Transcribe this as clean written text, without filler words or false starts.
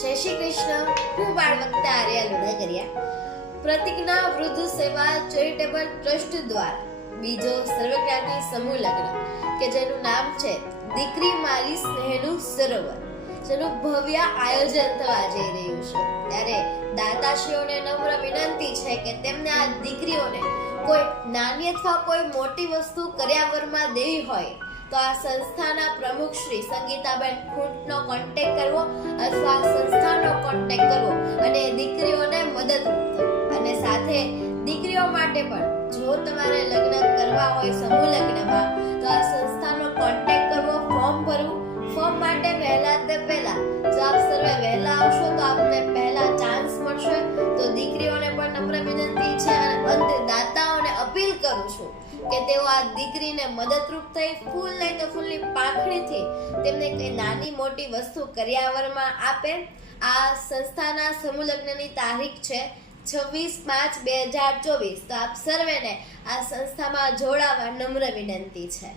જય શ્રી કૃષ્ણ. હું બાળ વક્તા આર્યા લુણાગરિયા પ્રતિજ્ઞા વૃદ્ધ સેવા ચેરિટેબલ ટ્રસ્ટ દ્વારા બીજો સર્વજ્ઞાતિ સમૂહ લગ્ન કે જેનું નામ છે દીકરી મારી સ્નેહનું સરોવર, જેનું ભવ્ય આયોજન થવા જઈ રહ્યું છે. ત્યારે દાતાશ્રીઓને નમ્ર વિનંતી છે કે તેમને આ દીકરીઓને કોઈ નાની અથવા કોઈ મોટી વસ્તુ કર્યાવરમાં દેવી હોય તો આ સંસ્થાના પ્રમુખ શ્રી સંગીતાબેન ખૂંટનો કોન્ટેક્ટ કરવો અથવા સંસ્થાનો કોન્ટેક્ટ કરવો અને દીકરીઓને મદદરૂપ થવું. અને સાથે દીકરીઓ માટે પણ જો તમારે લગ્ન કરવા હોય સમૂહ લગ્નમાં તો આ સંસ્થાનો કોન્ટેક્ટ કરવો, ફોર્મ ભરવું. ફોર્મ માટે વહેલા તે પહેલા જો આપ સર્વે વહેલા આવશો તો આપને પહેલા ચાન્સ મળશે. તો દીકરીઓને પણ નમ્ર વિનંતી છે અને અંતે દાતાઓને અપીલ કરું છું કે તેઓ આ દીકરીને મદદરૂપ થઈ ફૂલ નહીં તો ફૂલની પાંખડીથી તેમને કઈ નાની મોટી વસ્તુ કર્યાવરમાં આપે. આ સંસ્થાના સમૂહ લગ્નની તારીખ છે 26/5/2024. તો આપ સર્વેને આ સંસ્થામાં જોડાવા નમ્ર વિનંતી છે.